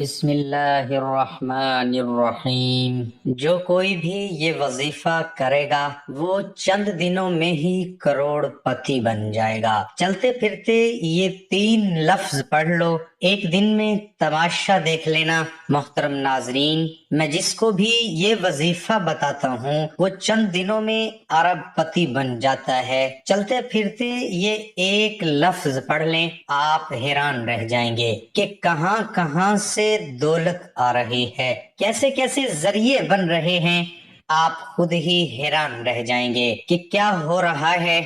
بسم اللہ الرحمن الرحیم۔ جو کوئی بھی یہ وظیفہ کرے گا وہ چند دنوں میں ہی کروڑ پتی بن جائے گا۔ چلتے پھرتے یہ 3 لفظ پڑھ لو، ایک دن میں تماشا دیکھ لینا۔ محترم ناظرین، میں جس کو بھی یہ وظیفہ بتاتا ہوں وہ چند دنوں میں ارب پتی بن جاتا ہے۔ چلتے پھرتے یہ ایک لفظ پڑھ لیں، آپ حیران رہ جائیں گے کہ کہاں کہاں سے دولت آ رہی ہے، کیسے کیسے ذریعے بن رہے ہیں۔ آپ خود ہی حیران رہ جائیں گے کہ کیا ہو رہا ہے۔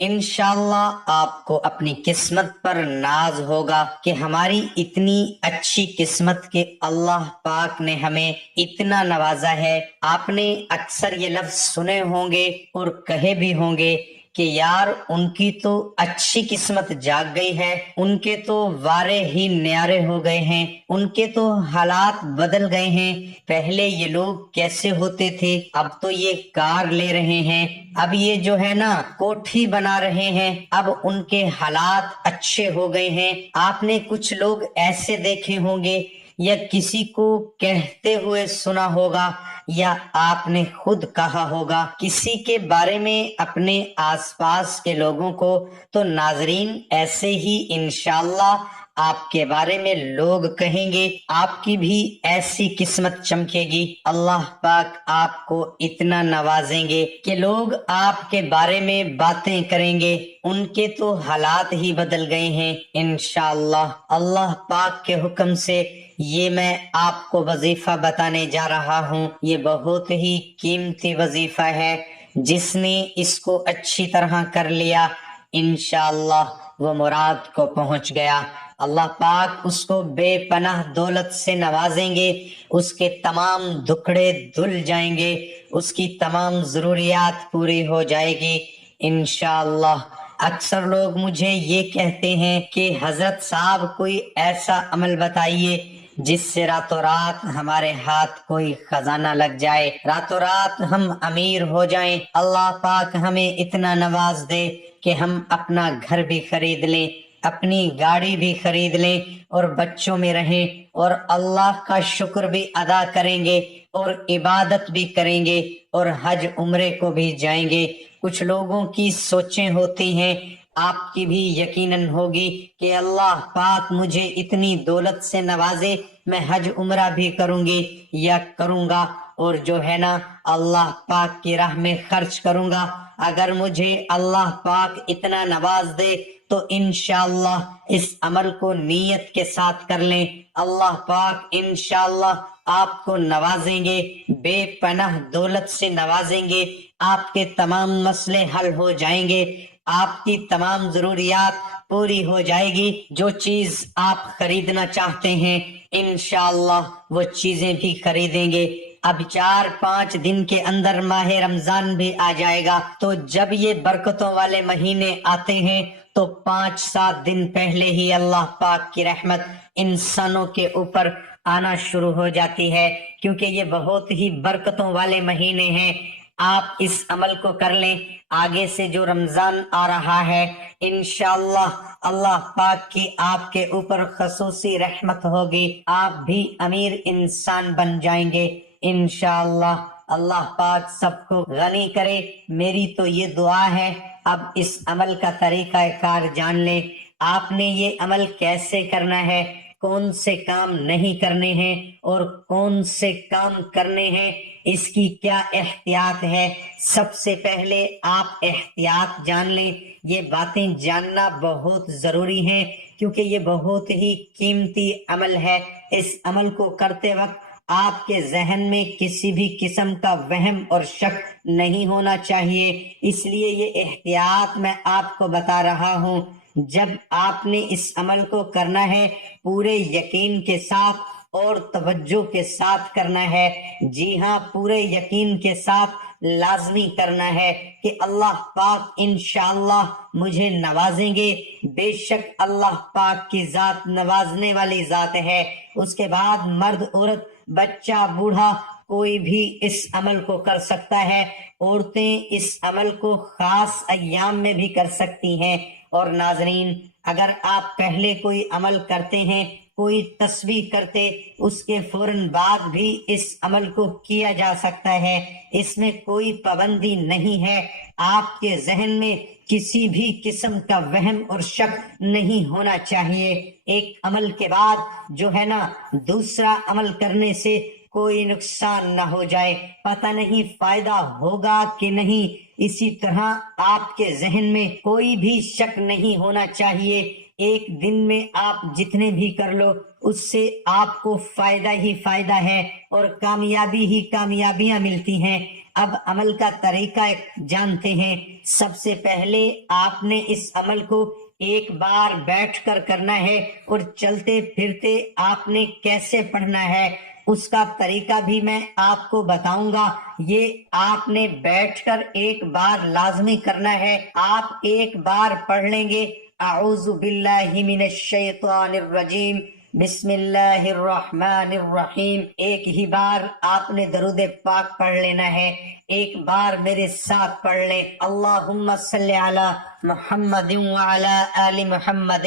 انشاءاللہ آپ کو اپنی قسمت پر ناز ہوگا کہ ہماری اتنی اچھی قسمت کہ اللہ پاک نے ہمیں اتنا نوازا ہے۔ آپ نے اکثر یہ لفظ سنے ہوں گے اور کہے بھی ہوں گے کہ یار ان کی تو اچھی قسمت جاگ گئی ہے، ان کے تو وارے ہی نیارے ہو گئے ہیں، ان کے تو حالات بدل گئے ہیں۔ پہلے یہ لوگ کیسے ہوتے تھے، اب تو یہ کار لے رہے ہیں، اب یہ جو ہے نا کوٹھی بنا رہے ہیں، اب ان کے حالات اچھے ہو گئے ہیں۔ آپ نے کچھ لوگ ایسے دیکھے ہوں گے یا کسی کو کہتے ہوئے سنا ہوگا یا آپ نے خود کہا ہوگا کسی کے بارے میں اپنے آس پاس کے لوگوں کو، تو ناظرین ایسے ہی انشاءاللہ آپ کے بارے میں لوگ کہیں گے، آپ کی بھی ایسی قسمت چمکے گی۔ اللہ پاک آپ کو اتنا نوازیں گے کہ لوگ آپ کے بارے میں باتیں کریں گے، ان کے تو حالات ہی بدل گئے ہیں انشاءاللہ۔ اللہ پاک کے حکم سے یہ میں آپ کو وظیفہ بتانے جا رہا ہوں، یہ بہت ہی قیمتی وظیفہ ہے۔ جس نے اس کو اچھی طرح کر لیا انشاءاللہ وہ مراد کو پہنچ گیا۔ اللہ پاک اس کو بے پناہ دولت سے نوازیں گے، اس کے تمام دکھڑے دھل جائیں گے، اس کی تمام ضروریات پوری ہو جائے گی انشاءاللہ۔ اکثر لوگ مجھے یہ کہتے ہیں کہ حضرت صاحب کوئی ایسا عمل بتائیے جس سے راتوں رات ہمارے ہاتھ کوئی خزانہ لگ جائے، راتوں رات ہم امیر ہو جائیں، اللہ پاک ہمیں اتنا نواز دے کہ ہم اپنا گھر بھی خرید لیں، اپنی گاڑی بھی خرید لیں اور بچوں میں رہیں اور اللہ کا شکر بھی ادا کریں گے اور عبادت بھی کریں گے اور حج عمرے کو بھی جائیں گے۔ کچھ لوگوں کی سوچیں ہوتی ہیں، آپ کی بھی یقیناً ہوگی کہ اللہ پاک مجھے اتنی دولت سے نوازے، میں حج عمرہ بھی کروں گی یا کروں گا اور جو ہے نا اللہ پاک کی راہ میں خرچ کروں گا۔ اگر مجھے اللہ پاک اتنا نواز دے تو انشاءاللہ اس عمل کو نیت کے ساتھ کر لیں، اللہ پاک انشاءاللہ آپ کو نوازیں گے، بے پناہ دولت سے نوازیں گے، آپ کے تمام مسئلے حل ہو جائیں گے، آپ کی تمام ضروریات پوری ہو جائے گی۔ جو چیز آپ خریدنا چاہتے ہیں انشاءاللہ وہ چیزیں بھی خریدیں گے۔ اب 4-5 دن کے اندر ماہ رمضان بھی آ جائے گا، تو جب یہ برکتوں والے مہینے آتے ہیں تو 5-7 دن پہلے ہی اللہ پاک کی رحمت انسانوں کے اوپر آنا شروع ہو جاتی ہے، کیونکہ یہ بہت ہی برکتوں والے مہینے ہیں۔ آپ اس عمل کو کر لیں، آگے سے جو رمضان آ رہا ہے انشاءاللہ اللہ پاک کی آپ کے اوپر خصوصی رحمت ہوگی، آپ بھی امیر انسان بن جائیں گے انشاءاللہ۔ اللہ پاک سب کو غنی کرے، میری تو یہ دعا ہے۔ اب اس عمل کا طریقہ کار جان لیں، آپ نے یہ عمل کیسے کرنا ہے، کون سے کام نہیں کرنے ہیں اور کون سے کام کرنے ہیں، اس کی کیا احتیاط ہے۔ سب سے پہلے آپ احتیاط جان لیں، یہ باتیں جاننا بہت ضروری ہیں کیونکہ یہ بہت ہی قیمتی عمل ہے۔ اس عمل کو کرتے وقت آپ کے ذہن میں کسی بھی قسم کا وہم اور شک نہیں ہونا چاہیے، اس لیے یہ احتیاط میں آپ کو بتا رہا ہوں۔ جب آپ نے اس عمل کو کرنا ہے پورے یقین کے ساتھ اور توجہ کے ساتھ کرنا ہے، جی ہاں پورے یقین کے ساتھ لازمی کرنا ہے کہ اللہ پاک انشاءاللہ مجھے نوازیں گے۔ بے شک اللہ پاک کی ذات نوازنے والی ذات ہے۔ اس کے بعد مرد عورت بچہ بوڑھا کوئی بھی اس عمل کو کر سکتا ہے، عورتیں اس عمل کو خاص ایام میں بھی کر سکتی ہیں۔ اور ناظرین، اگر آپ پہلے کوئی عمل کرتے ہیں کوئی تسبیح کرتے اس کے فوراً بعد بھی اس عمل کو کیا جا سکتا ہے، اس میں کوئی پابندی نہیں ہے۔ آپ کے ذہن میں کسی بھی قسم کا وہم اور شک نہیں ہونا چاہیے۔ ایک عمل کے بعد جو ہے نا دوسرا عمل کرنے سے کوئی نقصان نہ ہو جائے، پتہ نہیں فائدہ ہوگا کہ نہیں۔ اسی طرح آپ کے ذہن میں کوئی بھی شک نہیں ہونا چاہیے، ایک دن میں آپ جتنے بھی کر لو اس سے آپ کو فائدہ ہی فائدہ ہے اور کامیابی ہی کامیابیاں ملتی ہیں۔ اب عمل کا طریقہ جانتے ہیں۔ سب سے پہلے آپ نے اس عمل کو ایک بار بیٹھ کر کرنا ہے، اور چلتے پھرتے آپ نے کیسے پڑھنا ہے اس کا طریقہ بھی میں آپ کو بتاؤں گا۔ یہ آپ نے بیٹھ کر ایک بار لازمی کرنا ہے۔ آپ ایک بار پڑھ لیں گے اعوذ باللہ من الشیطان الرجیم بسم اللہ الرحمن الرحیم، ایک ہی بار آپ نے درود پاک پڑھ لینا ہے۔ ایک بار میرے ساتھ پڑھ لیں، اللہم صلی علی محمد وعلی آل محمد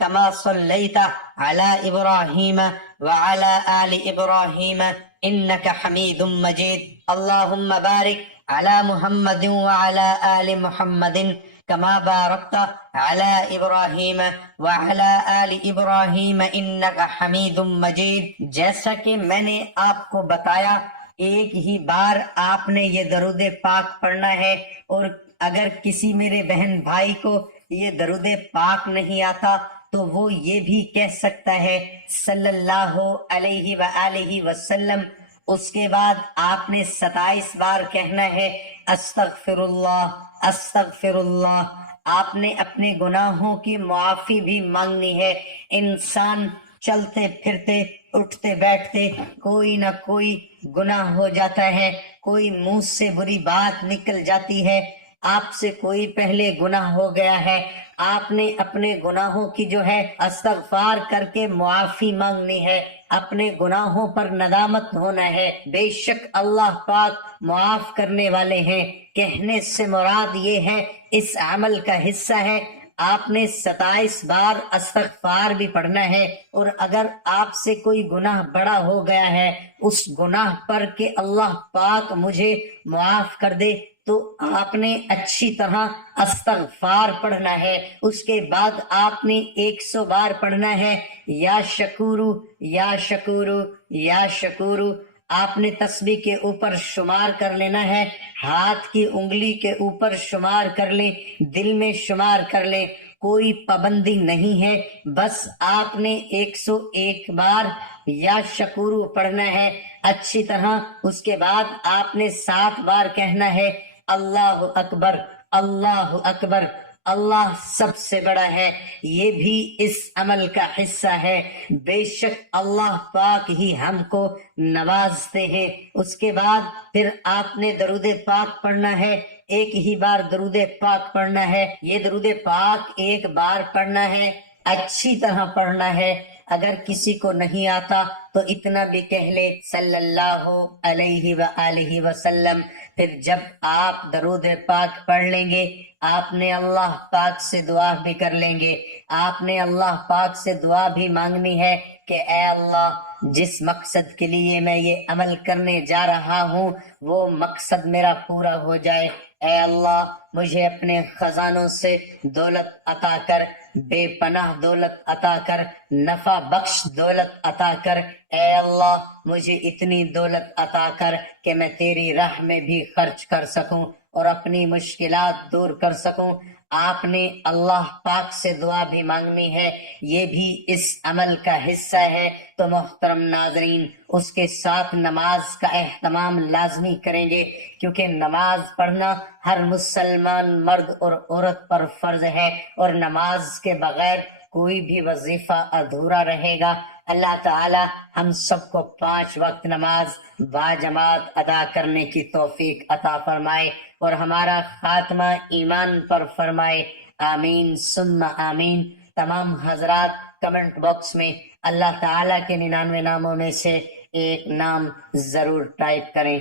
کما صلیت علی ابراہیم وعلی آل ابراہیم انک حمید مجید، اللہم بارک علی محمد وعلی آل محمد کما بارکت علی ابراہیم وعلی آل ابراہیم انک حمید مجید۔ جیسا کہ میں نے آپ کو بتایا ایک ہی بار آپ نے یہ درود پاک پڑھنا ہے، اور اگر کسی میرے بہن بھائی کو یہ درود پاک نہیں آتا تو وہ یہ بھی کہہ سکتا ہے صلی اللہ علیہ وآلہ وسلم۔ اس کے بعد آپ نے 27 بار کہنا ہے استغفر اللہ استغفر اللہ۔ آپ نے اپنے گناہوں کی معافی بھی مانگنی ہے۔ انسان چلتے پھرتے اٹھتے بیٹھتے کوئی نہ کوئی گناہ ہو جاتا ہے، کوئی منہ سے بری بات نکل جاتی ہے، آپ سے کوئی پہلے گناہ ہو گیا ہے، آپ نے اپنے گناہوں کی جو ہے استغفار کر کے معافی مانگنی ہے، اپنے گناہوں پر ندامت ہونا ہے۔ بے شک اللہ پاک معاف کرنے والے ہیں۔ کہنے سے مراد یہ ہے اس عمل کا حصہ ہے آپ نے 27 بار استغفار بھی پڑھنا ہے، اور اگر آپ سے کوئی گناہ بڑا ہو گیا ہے اس گناہ پر کہ اللہ پاک مجھے معاف کر دے تو آپ نے اچھی طرح استغفار پڑھنا ہے۔ اس کے بعد آپ نے 100 بار پڑھنا ہے یا شکورو یا شکورو یا شکورو۔ آپ نے تسبیح کے اوپر شمار کر لینا ہے، ہاتھ کی انگلی کے اوپر شمار کر لیں، دل میں شمار کر لیں، کوئی پابندی نہیں ہے، بس آپ نے 101 بار یا شکورو پڑھنا ہے اچھی طرح۔ اس کے بعد آپ نے 7 بار کہنا ہے اللہ اکبر اللہ اکبر، اللہ سب سے بڑا ہے، یہ بھی اس عمل کا حصہ ہے۔ بے شک اللہ پاک ہی ہم کو نوازتے ہیں۔ اس کے بعد پھر آپ نے درود پاک پڑھنا ہے، ایک ہی بار درود پاک پڑھنا ہے۔ یہ درود پاک ایک بار پڑھنا ہے، اچھی طرح پڑھنا ہے۔ اگر کسی کو نہیں آتا تو اتنا بھی کہہ لے صلی اللہ علیہ وآلہ وسلم۔ پھر جب آپ درود پاک پڑھ لیں گے آپ نے اللہ پاک سے دعا بھی کر لیں گے، آپ نے اللہ پاک سے دعا بھی مانگنی ہے کہ اے اللہ جس مقصد کے لیے میں یہ عمل کرنے جا رہا ہوں وہ مقصد میرا پورا ہو جائے۔ اے اللہ مجھے اپنے خزانوں سے دولت عطا کر، بے پناہ دولت عطا کر، نفع بخش دولت عطا کر۔ اے اللہ مجھے اتنی دولت عطا کر کہ میں تیری راہ میں بھی خرچ کر سکوں اور اپنی مشکلات دور کر سکوں۔ آپ نے اللہ پاک سے دعا بھی مانگنی ہے، یہ بھی اس عمل کا حصہ ہے۔ تو محترم ناظرین اس کے ساتھ نماز کا اہتمام لازمی کریں گے، کیونکہ نماز پڑھنا ہر مسلمان مرد اور عورت پر فرض ہے، اور نماز کے بغیر کوئی بھی وظیفہ ادھورا رہے گا۔ اللہ تعالی ہم سب کو 5 وقت نماز باجماعت ادا کرنے کی توفیق عطا فرمائے اور ہمارا خاتمہ ایمان پر فرمائے، آمین ثم آمین۔ تمام حضرات کمنٹ باکس میں اللہ تعالیٰ کے 99 ناموں میں سے ایک نام ضرور ٹائپ کریں۔